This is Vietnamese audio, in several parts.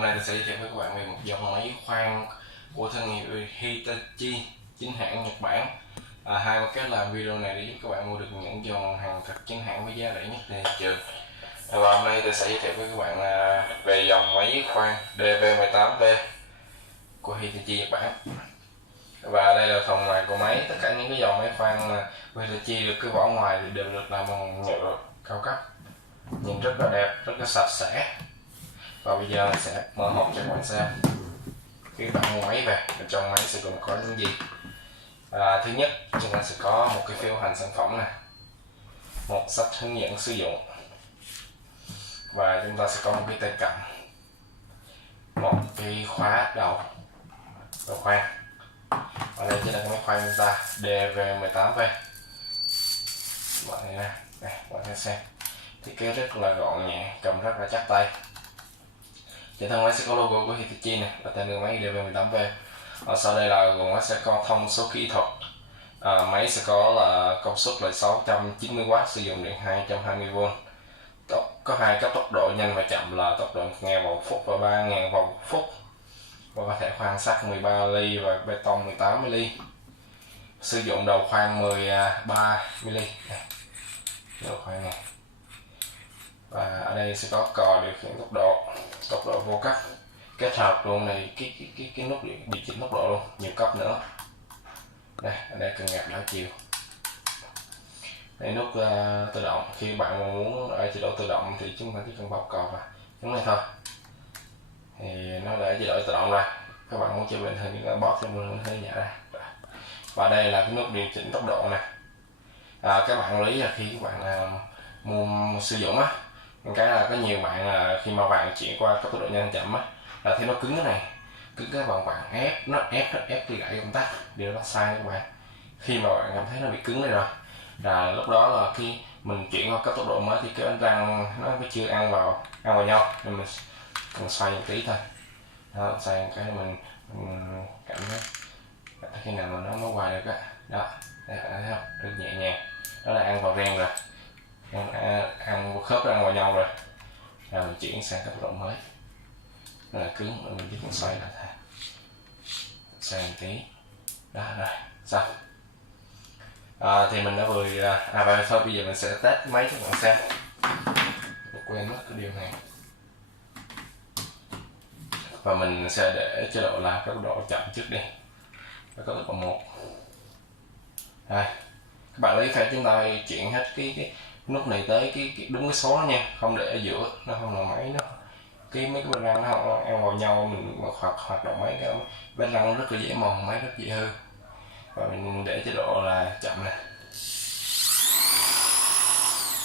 Hôm nay tôi sẽ giới thiệu với các bạn về một dòng máy khoan của thương hiệu Hitachi, chính hãng Nhật Bản. Hai cách làm video này để giúp các bạn mua được những dòng hàng thật chính hãng với giá rẻ nhất trên thị trường. Và hôm nay tôi sẽ giới thiệu với các bạn về dòng máy khoan DV18V của Hitachi Nhật Bản. Và đây là phần ngoài của máy. Tất cả những cái dòng máy khoan của Hitachi được cái vỏ ngoài thì đều được làm bằng nhựa cao cấp, nhìn rất là đẹp, rất là sạch sẽ. Và bây giờ mình sẽ mở hộp cho các bạn xem khi bạn mua máy về bên trong máy sẽ gồm có những gì. Thứ nhất, chúng ta sẽ có một cái phiếu hành sản phẩm này, một sách hướng dẫn sử dụng, và chúng ta sẽ có một cái tay cầm, một cái khóa đầu khoan, và đây chính là cái máy khoan chúng ta DV18V. Bạn này nè, bạn hãy xem thiết kế rất là gọn nhẹ, cầm rất là chắc tay. Trên thân máy sẽ có logo của Hitachi này và tên đường máy DV18V. Sau đây là gồm nó sẽ có thông số kỹ thuật. Máy sẽ có là công suất là 690W, sử dụng điện 220V. Có hai cấp tốc độ nhanh và chậm là tốc độ 1.000 vòng phút và 3.000 vòng phút. Và có thể khoan sắt 13 ly và bê tông 18 ly. Sử dụng đầu khoan 13 mm. Đầu khoan này. Và ở đây sẽ có cò điều khiển tốc độ vô cấp, kết hợp luôn này cái nút điều chỉnh tốc độ luôn, nhiều cấp nữa. Đây, ở đây cần gạt đảo chiều. Đây nút tự động, khi bạn muốn ở chế độ tự động thì chúng ta chỉ cần bấm cò vào giống này thôi thì nó để chế độ tự động ra. Các bạn muốn chơi bình thường thì bóp cho mình hơi nhả ra. Và đây là cái nút điều chỉnh tốc độ này. Các bạn lưu ý là khi các bạn mua sử dụng á, cái là có nhiều bạn khi mà bạn chuyển qua tốc độ nhanh chậm á là thấy nó cứng cái này, cứng cái bạn ép nó ép thì gãy công tắc, điều đó sai các bạn. Khi mà bạn cảm thấy nó bị cứng này rồi là lúc đó là khi mình chuyển qua cấp tốc độ mới thì cái bánh răng nó chưa ăn vào nhau, nên mình cần xoay một tí thôi. Đó, xoay cái mình cảm thấy khi nào mà nó qua được á. Đó, đây bạn thấy không, rất nhẹ nhàng, đó là ăn vào ren rồi, ăn khớp ra vào nhau rồi, là mình chuyển sang cấp độ mới. Nó là cứng, mình chỉ cần xoay lại thôi, xoay một tí, đó rồi xong. Thì mình đã vừa và thôi bây giờ mình sẽ test cái máy cho các bạn xem. Mình quên mất cái điều này, và mình sẽ để chế độ là cấp độ chậm trước đi, và cấp độ 1. Đây, các bạn lấy phải chúng ta chuyển hết cái nút này tới cái đúng cái số đó nha, không để ở giữa, nó không là máy nó mấy cái bên răng nó không ăn vào nhau, mình hoạt động máy cái bên răng nó rất là dễ mòn, máy rất dễ hư. Và mình để chế độ là chậm này,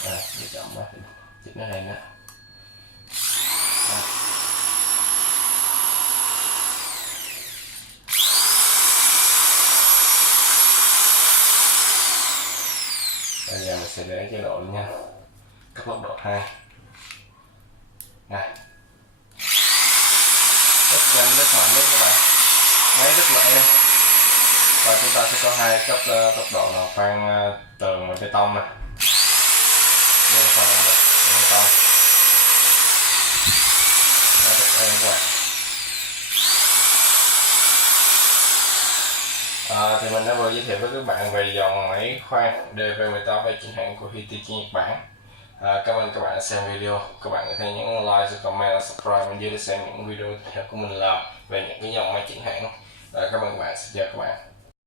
để chậm quá thì chỉnh nó lên nữa. Bây giờ mình sẽ để chế độ nha, cấp tốc độ 2. Này, rất nhanh, rất mạnh đấy các bạn, máy rất là êm. Và chúng ta sẽ có hai cấp tốc độ là khoan tường và bê tông này. Đây là khoan động lực bê tông, nó rất êm các bạn. Thì mình đã vừa giới thiệu với các bạn về dòng máy khoan DV18V chính hãng của Hitachi Nhật Bản. Cảm ơn các bạn đã xem video. Các bạn có thể nhấn like, comment, subscribe bên dưới để xem những video tiếp theo của mình làm về những cái dòng máy chính hãng. Cảm ơn các bạn, xin chào các bạn.